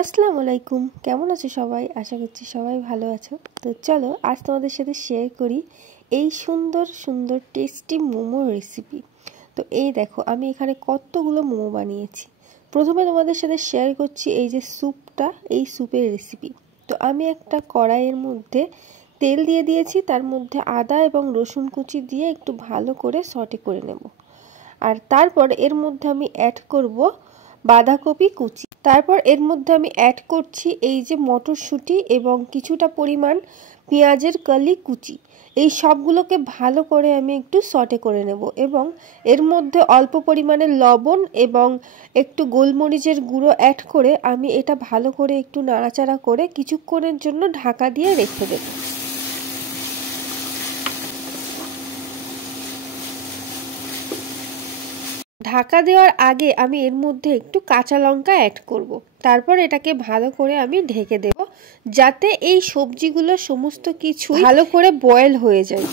আসসালামু আলাইকুম, কেমন আছো সবাই? আশা করছি সবাই ভালো আছো। তো চলো আজ তোমাদের সাথে শেয়ার করি এই সুন্দর সুন্দর টেস্টি মোমো রেসিপি। তো এই দেখো আমি এখানে কতগুলো মোমো বানিয়েছি। প্রথমে তোমাদের সাথে শেয়ার করছি এই যে স্যুপটা, এই স্যুপের রেসিপি। তো আমি একটা কড়াইয়ের মধ্যে তেল দিয়ে দিয়েছি, তার মধ্যে আদা এবং রসুন কুচি দিয়ে একটু ভালো করে সটে করে নেব। আর তারপর এর মধ্যে আমি অ্যাড করব বাঁধাকপি কুচি। তারপর এর মধ্যে আমি অ্যাড করছি এই যে মটরশুঁটি এবং কিছুটা পরিমাণ পেঁয়াজের কলি কুচি। এই সবগুলোকে ভালো করে আমি একটু সটে করে নেব এবং এর মধ্যে অল্প পরিমাণে লবণ এবং একটু গোলমরিচের গুঁড়ো অ্যাড করে আমি এটা ভালো করে একটু নাড়াচাড়া করে কিছুক্ষণের জন্য ঢাকা দিয়ে রেখে দেব। ঢাকা দেওয়ার আগে আমি এর মধ্যে একটু কাঁচা লঙ্কা অ্যাড করব। তারপর এটাকে ভালো করে আমি ঢেকে দেব যাতে এই সবজিগুলো সমস্ত কিছু ভালো করে বয়েল হয়ে যায়।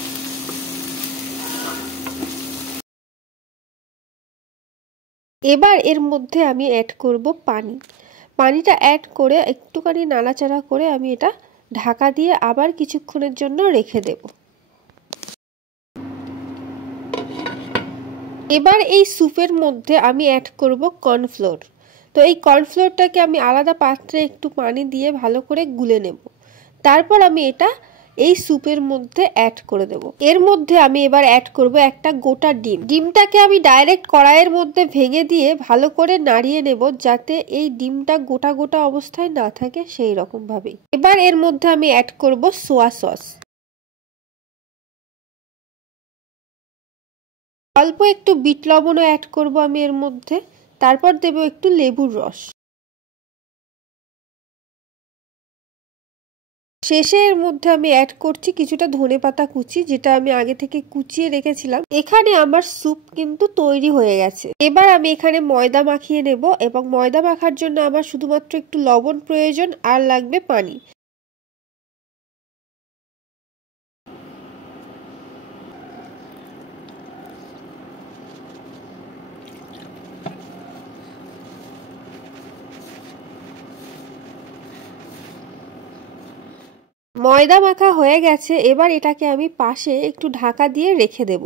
এবার এর মধ্যে আমি অ্যাড করব পানি। পানিটা অ্যাড করে একটুখানি নাড়াচাড়া করে আমি এটা ঢাকা দিয়ে আবার কিছুক্ষণের জন্য রেখে দেব। এবার এই স্যুপের মধ্যে আমি অ্যাড করব কর্নফ্লোর। তো এই কর্নফ্লোরটাকে আমি আলাদা পাত্রে একটু পানি দিয়ে ভালো করে গুলে নেব। তারপর আমি এটা এই স্যুপের মধ্যে অ্যাড করে দেব। এর মধ্যে আমি এবার অ্যাড করব একটা গোটা ডিম। ডিমটাকে আমি ডাইরেক্ট কড়াইয়ের মধ্যে ভেঙে দিয়ে ভালো করে নাড়িয়ে নেব যাতে এই ডিমটা গোটা গোটা অবস্থায় না থাকে, সেই রকম ভাবেই। এবার এর মধ্যে আমি অ্যাড করব সোয়া সস। অল্প একটু বিট লবণও অ্যাড করব আমি এর মধ্যে। তারপর দেব একটু লেবুর রস। শেষে এর মধ্যে আমি অ্যাড করছি কিছুটা ধনেপাতা কুচি, যেটা আমি আগে থেকে কুচিয়ে রেখেছিলাম। এখানে আমার স্যুপ কিন্তু তৈরি হয়ে গেছে। এবার আমি এখানে ময়দা মাখিয়ে নেব এবং ময়দা মাখার জন্য আমার শুধুমাত্র একটু লবণ প্রয়োজন আর লাগবে পানি। ময়দা মাখা হয়ে গেছে, এবার এটাকে আমি পাশে একটু ঢাকা দিয়ে রেখে দেব।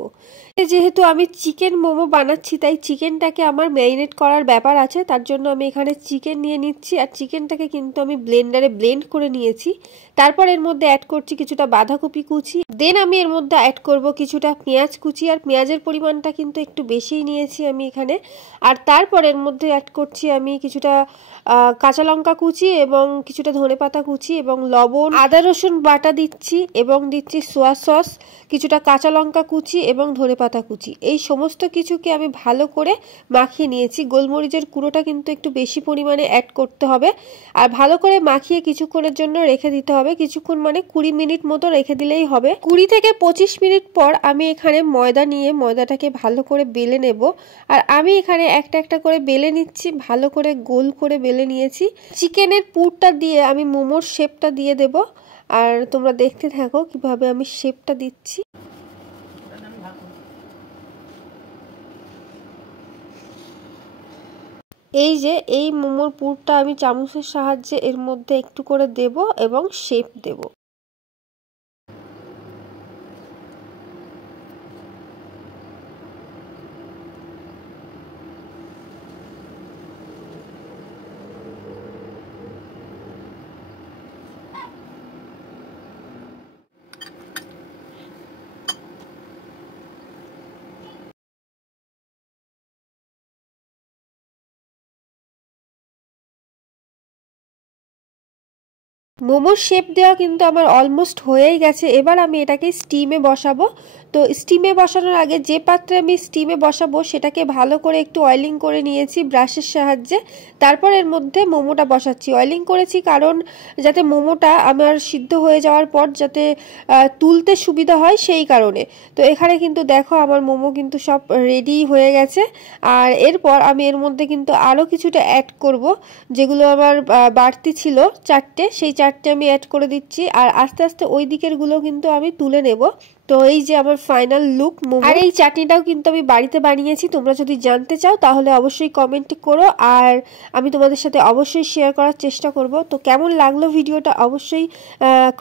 যেহেতু আমি চিকেন মোমো বানাচ্ছি তাই চিকেনটাকে আমার ম্যারিনেট করার ব্যাপার আছে, তার জন্য আমি এখানে চিকেন নিয়ে নিচ্ছি। আর চিকেনটাকে কিন্তু আমি ব্লেন্ডারে ব্লেন্ড করে নিয়েছি। তারপর এর মধ্যে অ্যাড করছি কিছুটা বাঁধাকপি কুচি, দেন আমি এর মধ্যে অ্যাড করব কিছুটা পেঁয়াজ কুচি। আর পেঁয়াজের পরিমাণটা কিন্তু একটু বেশিই নিয়েছি আমি এখানে। আর তারপর এর মধ্যে অ্যাড করছি আমি কিছুটা কাঁচা লঙ্কা কুচি এবং কিছুটা ধনেপাতা কুচি এবং লবণ, আদা রসুন বাটা দিচ্ছি এবং দিচ্ছি সোয়া সস, কিছুটা কাঁচা লঙ্কা কুচি এবং ধনেপাতা কুচি। এই সমস্ত কিছুকে আমি ভালো করে মাখিয়ে নিয়েছি। গোলমরিচের গুঁড়োটা কিন্তু একটু বেশি পরিমাণে অ্যাড করতে হবে। আর ভালো করে মাখিয়ে কিছুক্ষণের জন্য রেখে দিতে হবে। কিছুক্ষণ মানে 20 মিনিট মতো রেখে দিলেই হবে। 20 থেকে 25 মিনিট পর আমি এখানে ময়দা নিয়ে ময়দাটাকে ভালো করে বেলে নেব। আর আমি এখানে একটা একটা করে বেলে নিচ্ছি, ভালো করে গোল করে বেলে নিয়েছি। চিকেনের পুরটা দিয়ে আমি মোমোর শেপটা দিয়ে দেব। আর তোমরা দেখতে থাকো কিভাবে আমি শেপটা দিচ্ছি। এই যে এই মোমোর পুরটা আমি চামচের সাহায্যে এর মধ্যে একটু করে দেব এবং শেপ দেব। মোমোর শেপ দেওয়া কিন্তু আমার অলমোস্ট হয়েই গেছে। এবার আমি এটাকে স্টিমে বসাবো। তো স্টিমে বসানোর আগে যে পাত্রে আমি স্টিমে বসাবো সেটাকে ভালো করে একটু অয়েলিং করে নিয়েছি ব্রাশের সাহায্যে। তারপর এর মধ্যে মোমোটা বসাচ্ছি। অয়েলিং করেছি কারণ যাতে মোমোটা আমার সিদ্ধ হয়ে যাওয়ার পর যাতে তুলতে সুবিধা হয়, সেই কারণে। তো এখানে কিন্তু দেখো আমার মোমো কিন্তু সব রেডি হয়ে গেছে। আর এরপর আমি এর মধ্যে কিন্তু আরও কিছুটা অ্যাড করব, যেগুলো আমার বাড়তি ছিল চারটে, সেই চারটে আমি অ্যাড করে দিচ্ছি। আর আস্তে আস্তে ওই দিকের গুলো কিন্তু আমি তুলে নেব। তো এই যে আমার ফাইনাল লুক মোমো। আর এই চাটনিটাও কিন্তু আমি বাড়িতে বানিয়েছি। তোমরা যদি জানতে চাও তাহলে অবশ্যই কমেন্ট করো, আর আমি তোমাদের সাথে অবশ্যই শেয়ার করার চেষ্টা করব। তো কেমন লাগলো ভিডিওটা অবশ্যই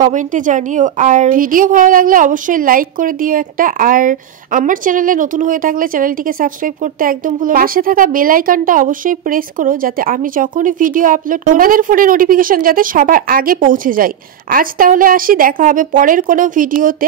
কমেন্টে জানিও, আর ভিডিও ভালো লাগলে অবশ্যই লাইক করে দিও একটা। আর আমার চ্যানেলে নতুন হয়ে থাকলে চ্যানেলটিকে সাবস্ক্রাইব করতে একদম ভুলো না। পাশে থাকা বেল আইকনটা অবশ্যই প্রেস করো, যাতে আমি যখনই ভিডিও আপলোড তোমাদের ফোনে নোটিফিকেশন যাতে সবার আগে পৌঁছে যায়। আজ তাহলে আসি, দেখা হবে পরের কোনো ভিডিওতে।